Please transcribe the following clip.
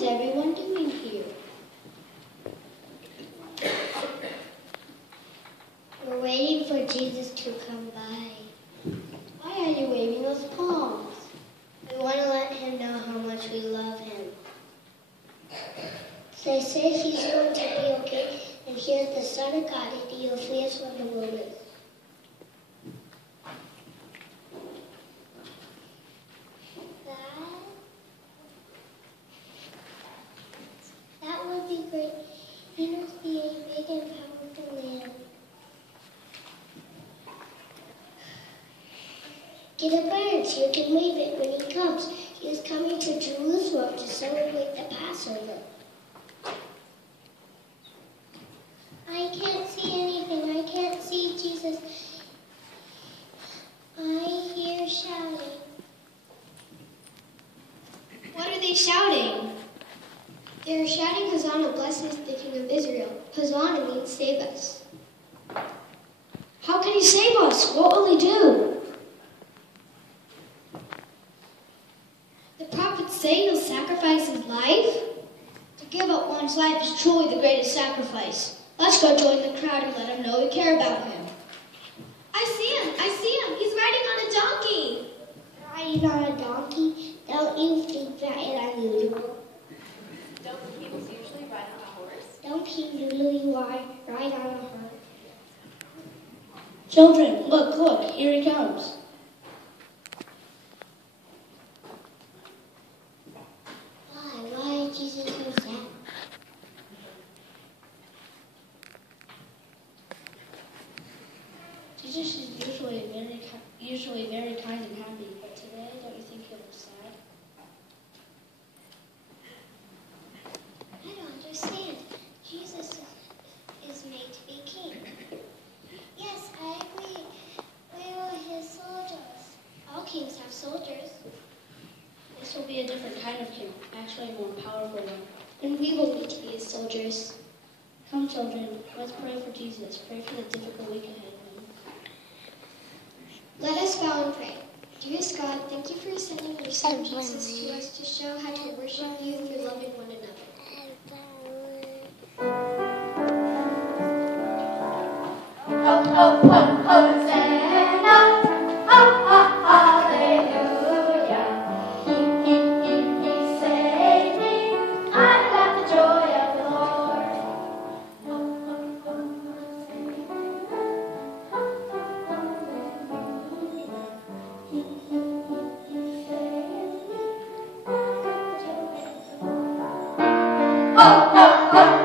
is everyone doing here? We're waiting for Jesus to come by. Why are you waving those palms? We want to let him know how much we love him. They say he's going to be okay, and he is the Son of God, and he will free us from the wilderness. That would be great. He must be a big and powerful man. Get a branch, you can wave it when he comes. He is coming to Jerusalem to celebrate the Passover. I can't see anything. I can't see Jesus. I hear shouting. What are they shouting? They're shouting, Hosanna, blessed is the King of Israel. Hosanna means save us. How can he save us? What will he do? The prophets say he'll sacrifice his life. To give up one's life is truly the greatest sacrifice. Let's go join the crowd and let him know we care about him. I see him. He's riding on a donkey. Riding on a donkey? Don't you think that is unusual? Don't the kings usually ride on a horse? Don't kings usually ride on a horse? Children, look, here he comes. Why is Jesus so sad? Jesus is usually very kind and happy, but today, don't you think he was sad? I don't understand. Jesus is made to be king. Yes, I agree. We are his soldiers. All kings have soldiers. This will be a different kind of king, actually a more powerful one. And we will need to be his soldiers. Come, children, let's pray for Jesus. Pray for the difficult week ahead. Let us bow and pray. Dearest God, thank you for sending your Son Jesus to us to show how to worship you through loving one another. Hosanna, hallelujah. He saved me. I got the joy of the Lord. Oh, oh, oh.